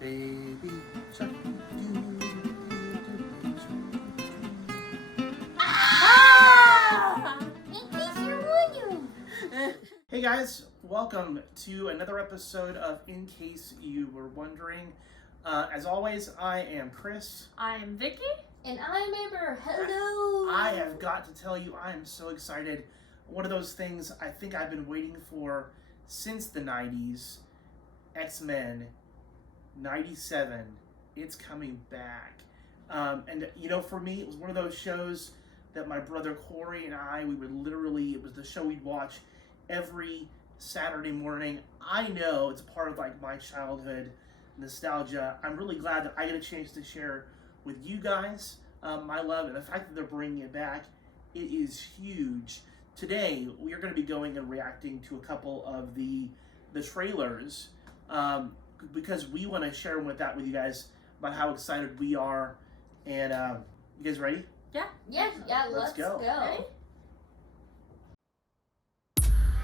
Baby shark. Hey guys, welcome to another episode of In Case You Were Wondering. As always, I am Chris. I am Vicky. And I'm Amber. Hello! I have got to tell you, I am so excited. One of those things I think I've been waiting for since the 90s. X-Men 97. It's coming back. And you know, for me, it was one of those shows that my brother Corey and I, we would literally, it was the show we'd watch every Saturday morning. I know it's a part of like my childhood nostalgia. I'm really glad that I get a chance to share with you guys my love, and the fact that they're bringing it back, it is huge. Today we are going to be going and reacting to a couple of the trailers because we want to share with you guys about how excited we are. And you guys ready? Yeah, let's go. Ready?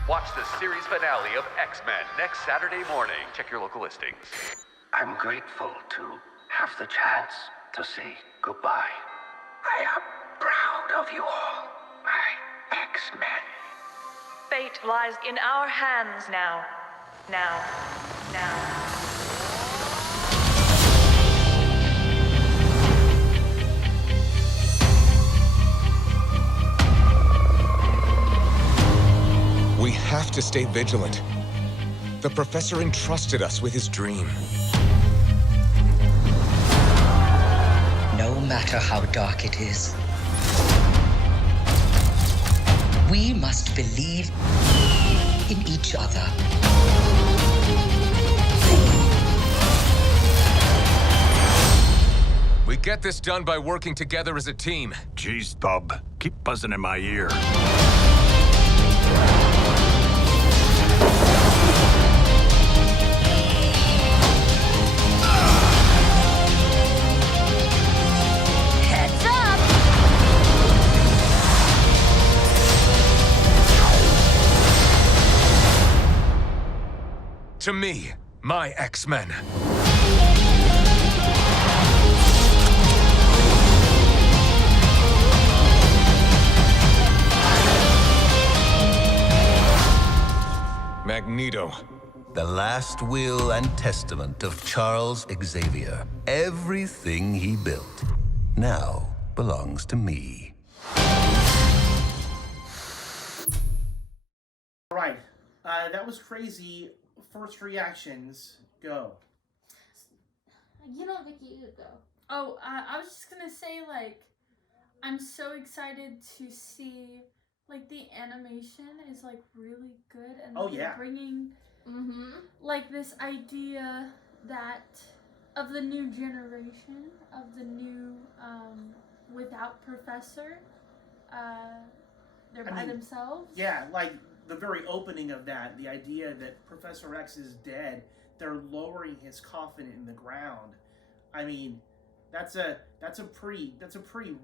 Watch the series finale of X-Men next Saturday morning. Check your local listings. I'm grateful to have the chance to say goodbye. I am proud of you all, my X-Men. Fate lies in our hands now. Now. We have to stay vigilant. The professor entrusted us with his dream. No matter how dark it is, we must believe in each other. We get this done by working together as a team. Jeez, bub. Keep buzzing in my ear. Heads up! To me, my X-Men. Magneto. The last will and testament of Charles Xavier. Everything he built now belongs to me. All right, that was crazy. First reactions, go. You know, Vicky, you go. Oh, I was just gonna say, like, I'm so excited to see, like, the animation is, like, really good. And Oh, they're yeah. bringing, like, this idea that, of the new generation, of the new, without Professor, they're by themselves. Yeah, like the very opening of that, the idea that Professor X is dead, they're lowering his coffin in the ground. I mean, that's a pretty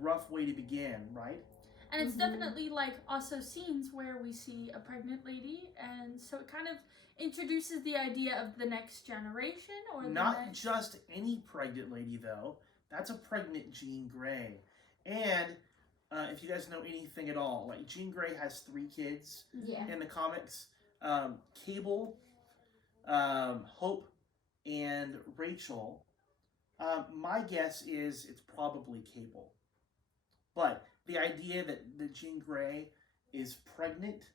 rough way to begin, right? And it's definitely, like, also scenes where we see a pregnant lady, and so it kind of introduces the idea of the next generation, or Not just any pregnant lady, though. That's a pregnant Jean Grey. And if you guys know anything at all, like, Jean Grey has 3 kids in the comics. Cable, Hope, and Rachel. My guess is it's probably Cable. But the idea that Jean Grey is pregnant,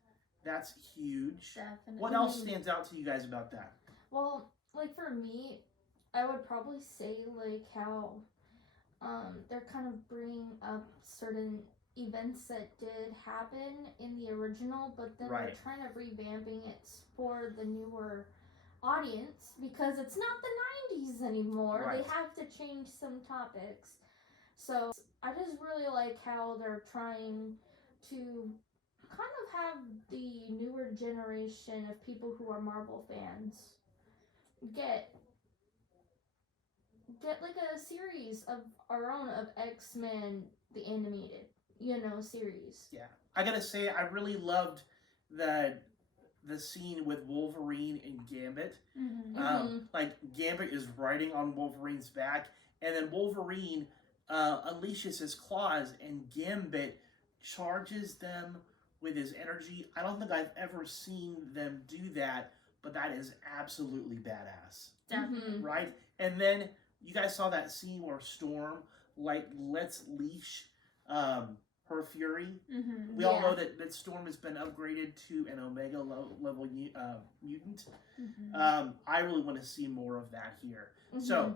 that's huge. Definitely. What else stands out to you guys about that? Well, like, for me, I would probably say, like, how they're kind of bringing up certain events that did happen in the original, but then they're trying to revamping it for the newer audience because it's not the 90s anymore. They have to change some topics. So I just really like how they're trying to kind of have the newer generation of people who are Marvel fans get like a series of our own of X-Men, the animated, series. Yeah. I gotta say, I really loved the the scene with Wolverine and Gambit. Mm-hmm. Like Gambit is riding on Wolverine's back, and then Wolverine unleashes his claws, and Gambit charges them with his energy. I don't think I've ever seen them do that, but that is absolutely badass. Definitely. Right? And then you guys saw that scene where Storm like lets leash her fury. Mm-hmm. We all know that Storm has been upgraded to an Omega level mutant. Mm-hmm. I really want to see more of that here. Mm-hmm. So,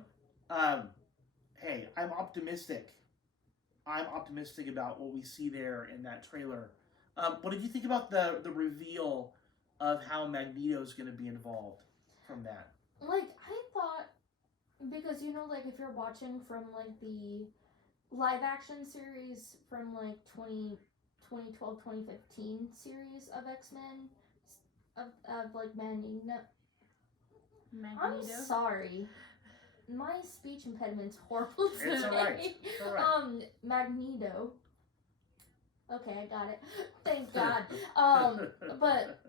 hey, I'm optimistic. I'm optimistic about what we see there in that trailer. What did you think about the reveal of how Magneto's going to be involved from that? Like, I thought, because, you know, like, if you're watching from, like, the live action series from, like, 2012, 2015 series of X-Men, of like, Magneto. I'm sorry. My speech impediment's horrible today. It's alright. It's alright. Magneto. Okay, I got it. Thank God. But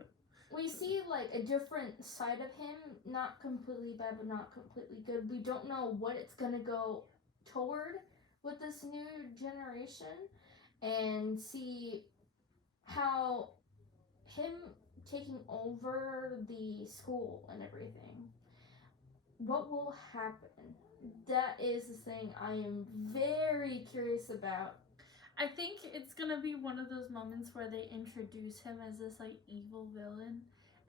we see like a different side of him, not completely bad, but not completely good. We don't know what it's gonna go toward with this new generation, and see how him taking over the school and everything. What will happen? That is the thing I am very curious about. I think it's gonna be one of those moments where they introduce him as this like evil villain,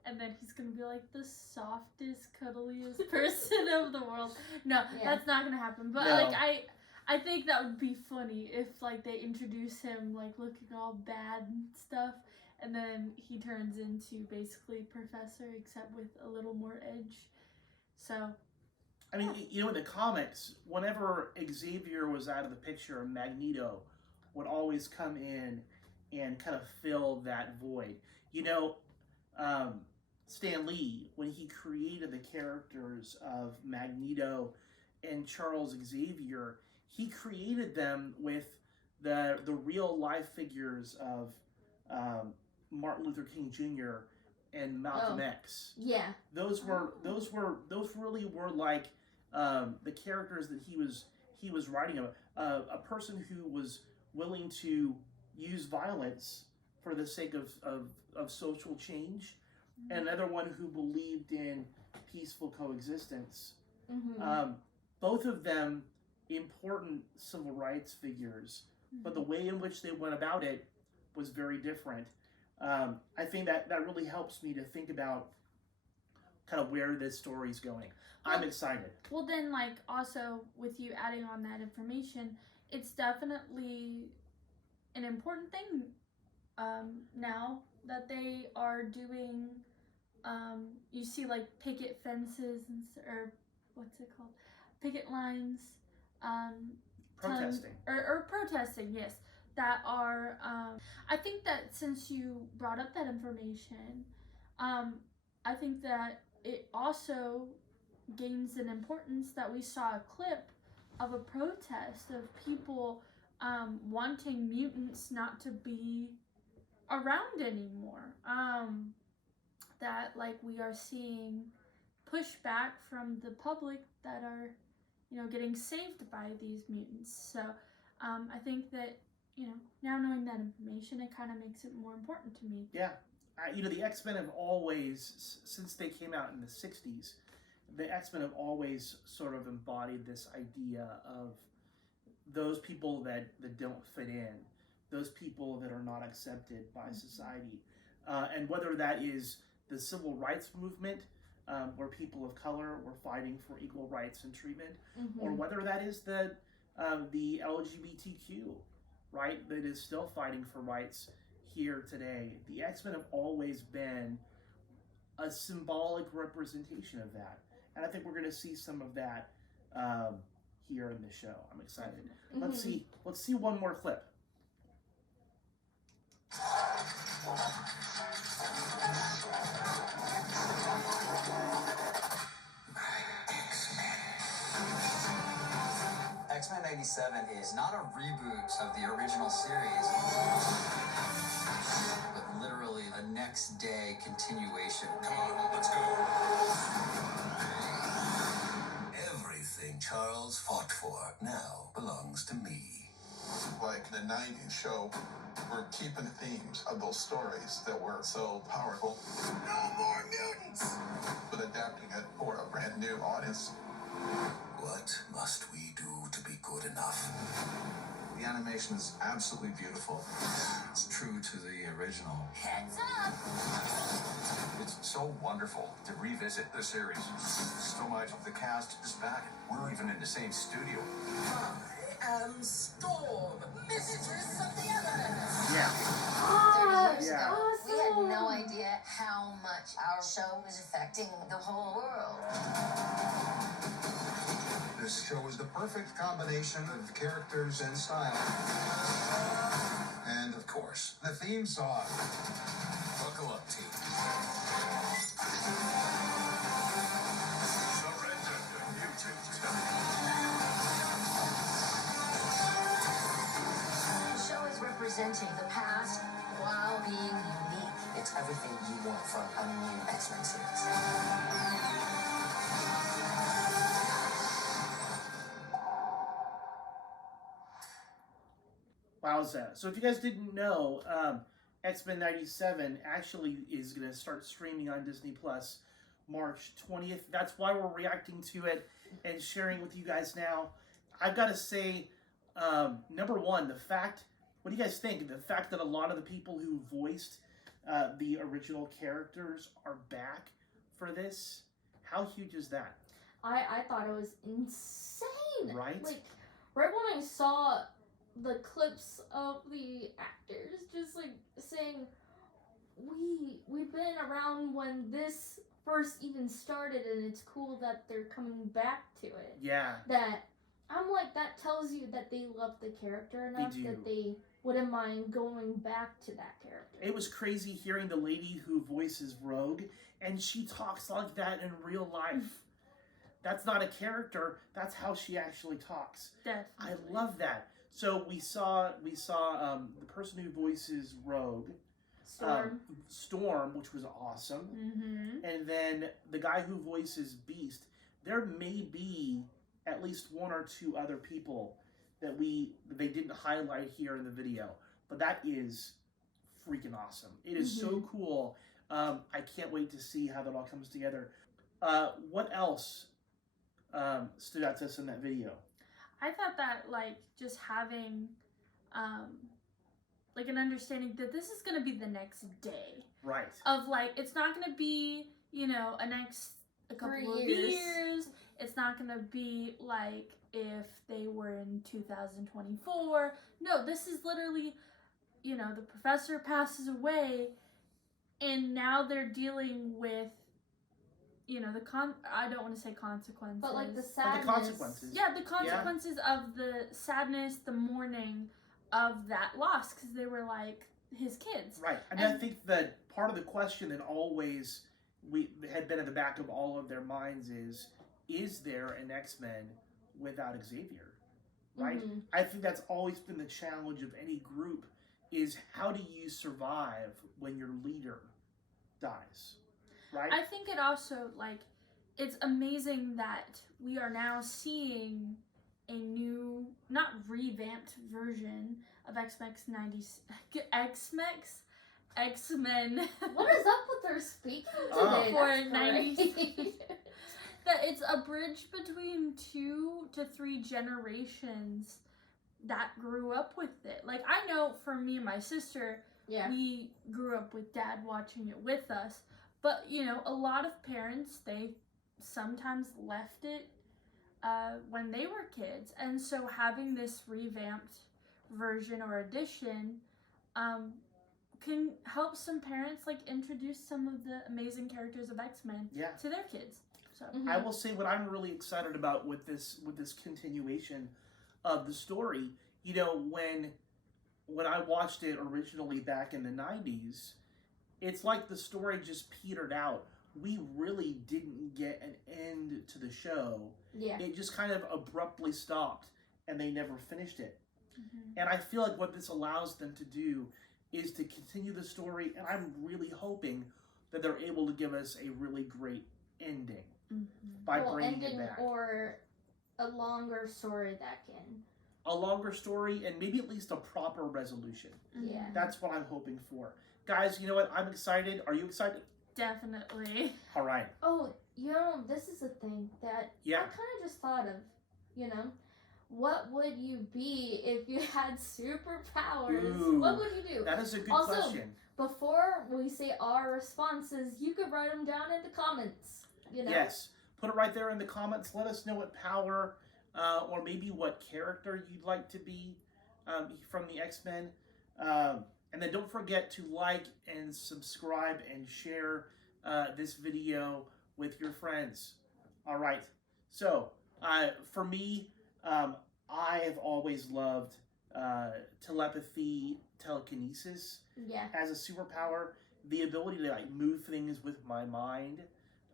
and then he's gonna be like the softest, cuddliest person of the world. No, that's not gonna happen. But like I think that would be funny if like they introduce him like looking all bad and stuff, and then he turns into basically Professor except with a little more edge. So, I mean, you know, in the comics, whenever Xavier was out of the picture, Magneto would always come in and kind of fill that void. You know, Stan Lee, when he created the characters of Magneto and Charles Xavier, he created them with the real life figures of Martin Luther King Jr. and Malcolm X. Yeah. Those really were like the characters that he was writing about. A person who was willing to use violence for the sake of social change, and another one who believed in peaceful coexistence. Mm-hmm. Both of them important civil rights figures, but the way in which they went about it was very different. I think that really helps me to think about kind of where this story's going. I'm excited. Well, then, like, also with you adding on that information, it's definitely an important thing now that they are doing, you see, like, picket fences, or what's it called? Picket lines. Protesting. Or protesting, yes. That are, I think that since you brought up that information, I think that it also gains an importance that we saw a clip of a protest of people wanting mutants not to be around anymore. That, like, we are seeing pushback from the public that are, you know, getting saved by these mutants. So I think that, you know, now knowing that information, it kind of makes it more important to me. Yeah. You know, the X-Men have always, since they came out in the 60s, the X-Men have always sort of embodied this idea of those people that don't fit in, those people that are not accepted by society. And whether that is the civil rights movement, where people of color were fighting for equal rights and treatment, or whether that is the LGBTQ, right, that is still fighting for rights here today. The X-Men have always been a symbolic representation of that. And I think we're going to see some of that here in the show. I'm excited. Let's see one more clip. X-Men 97 is not a reboot of the original series, but literally a next next day continuation. Come on, let's go. Everything Charles fought for now belongs to me. Like the 90s show, we're keeping themes of those stories that were so powerful. No more mutants! But adapting it for a brand new audience. What must we do to be good enough? The animation is absolutely beautiful. It's true to the original. Heads up! It's so wonderful to revisit the series. So much of the cast is back. We're even in the same studio. I am Storm, mistress of the elements. Yeah. 30 years Yeah. ago, we had no idea how much our show was affecting the whole world. This show is the perfect combination of characters and style. And of course, the theme song. Buckle up, team. Surrender to mutants. The show is representing the past while being unique. It's everything you want from a new X-Men series. Wowza. So if you guys didn't know, X-Men 97 actually is going to start streaming on Disney Plus March 20th. That's why we're reacting to it and sharing with you guys now. I've got to say, number one, what do you guys think? The fact that a lot of the people who voiced the original characters are back for this, how huge is that? I thought it was insane. Right? Like, right when I saw the clips of the actors just like saying, we've been around when this first even started, and it's cool that they're coming back to it. Yeah. That I'm like, that tells you that they love the character enough that they wouldn't mind going back to that character. It was crazy hearing the lady who voices Rogue, and she talks like that in real life. That's not a character, that's how she actually talks. Definitely. I love that. So we saw the person who voices Rogue, Storm, which was awesome, and then the guy who voices Beast. There may be at least one or two other people that they didn't highlight here in the video, but that is freaking awesome. It is so cool. I can't wait to see how that all comes together. What else stood out to us in that video? I thought that, like, just having, like, an understanding that this is going to be the next day. Right. Of, like, it's not going to be, you know, a couple of years. It's not going to be, like, if they were in 2024. No, this is literally, you know, the professor passes away, and now they're dealing with, you know, I don't want to say consequences. But like the sadness. The consequences. Yeah, the consequences of the sadness, the mourning of that loss, because they were like his kids. Right. And I think that part of the question that always had been in the back of all of their minds is there an X-Men without Xavier? Right? I think that's always been the challenge of any group, is how do you survive when your leader dies? Right? I think it also, like, it's amazing that we are now seeing a new, not revamped version of X-Men. What is up with their speaking today? For 90s. That it's a bridge between 2 to 3 generations that grew up with it. Like, I know for me and my sister, we grew up with Dad watching it with us. But, you know, a lot of parents, they sometimes left it when they were kids. And so having this revamped version or edition can help some parents, like, introduce some of the amazing characters of X-Men to their kids. So I will say what I'm really excited about with this continuation of the story, you know, when I watched it originally back in the 90s, it's like the story just petered out. We really didn't get an end to the show. Yeah. It just kind of abruptly stopped, and they never finished it. And I feel like what this allows them to do is to continue the story, and I'm really hoping that they're able to give us a really great ending by bringing it back. Or a longer story that can... A longer story and maybe at least a proper resolution. Yeah. That's what I'm hoping for. Guys, you know what? I'm excited. Are you excited? Definitely. All right. Oh, this is a thing that I kind of just thought of, What would you be if you had superpowers? Ooh, what would you do? That is a good also, question. Before we say our responses, you could write them down in the comments. Yes. Put it right there in the comments. Let us know what power or maybe what character you'd like to be from the X-Men. And then don't forget to like and subscribe and share this video with your friends. All right. So, for me, I've always loved telepathy, telekinesis as a superpower. The ability to move things with my mind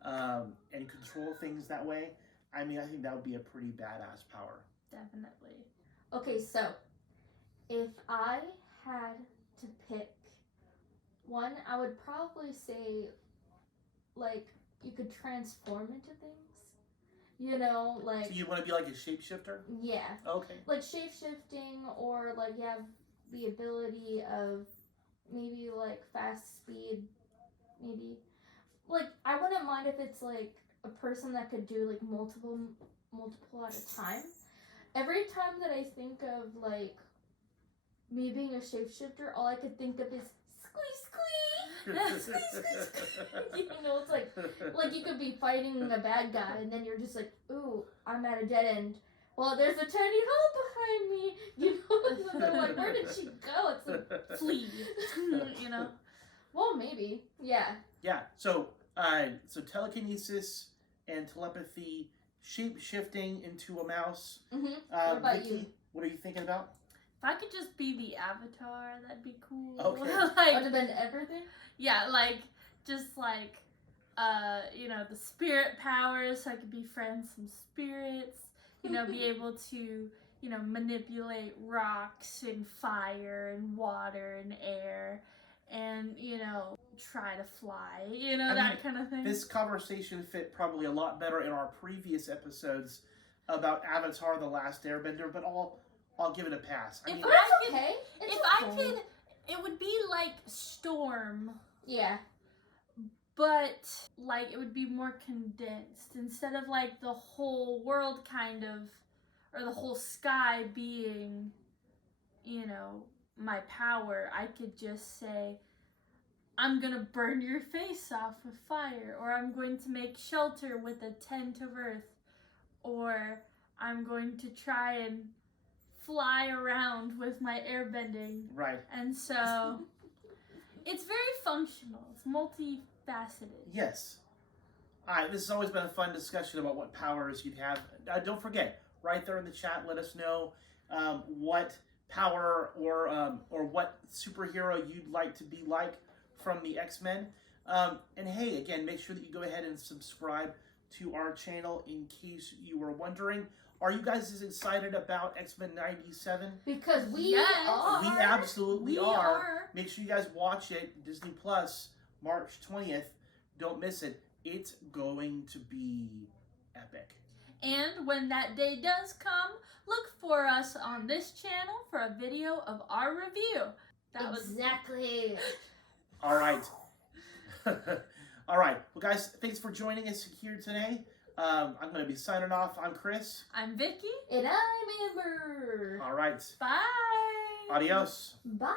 and control things that way. I mean, I think that would be a pretty badass power. Definitely. Okay, so if I had to pick one, I would probably say, you could transform into things. So you want to be like a shapeshifter? Yeah. Okay. Like shape-shifting, or you have the ability of maybe fast speed, maybe. I wouldn't mind if it's a person that could do multiple at a time. Every time that I think of me being a shapeshifter, all I could think of is squeeze. It's you could be fighting a bad guy and then you're just ooh, I'm at a dead end. Well, there's a tiny hole behind me, and they're where did she go? It's flee, Well, maybe, yeah. Yeah. So telekinesis and telepathy, shape-shifting into a mouse. What about Vicky, you? What are you thinking about? If I could just be the Avatar, that'd be cool. Okay. Other than everything? Yeah, the spirit powers, so I could befriend some spirits, be able to, manipulate rocks and fire and water and air and, try to fly, that kind of thing. This conversation fit probably a lot better in our previous episodes about Avatar: The Last Airbender, but I'll give it a pass. If okay. I could, it would be like Storm. Yeah. But, it would be more condensed. Instead of, the whole world kind of, or the whole sky being, my power, I could just say, I'm gonna burn your face off with fire, or I'm going to make shelter with a tent of earth, or I'm going to try and fly around with my airbending. Right. And so, it's very functional. It's multifaceted. Yes. All right, this has always been a fun discussion about what powers you'd have. Don't forget, right there in the chat, let us know what power or what superhero you'd like to be like from the X-Men. And hey, again, make sure that you go ahead and subscribe to our channel in case you were wondering. Are you guys as excited about X-Men 97? Because we are. We absolutely are. Make sure you guys watch it. Disney Plus, March 20th. Don't miss it. It's going to be epic. And when that day does come, look for us on this channel for a video of our review. Exactly. All right. All right. Well, guys, thanks for joining us here today. I'm going to be signing off. I'm Chris. I'm Vicky. And I'm Amber. All right. Bye. Adios. Bye.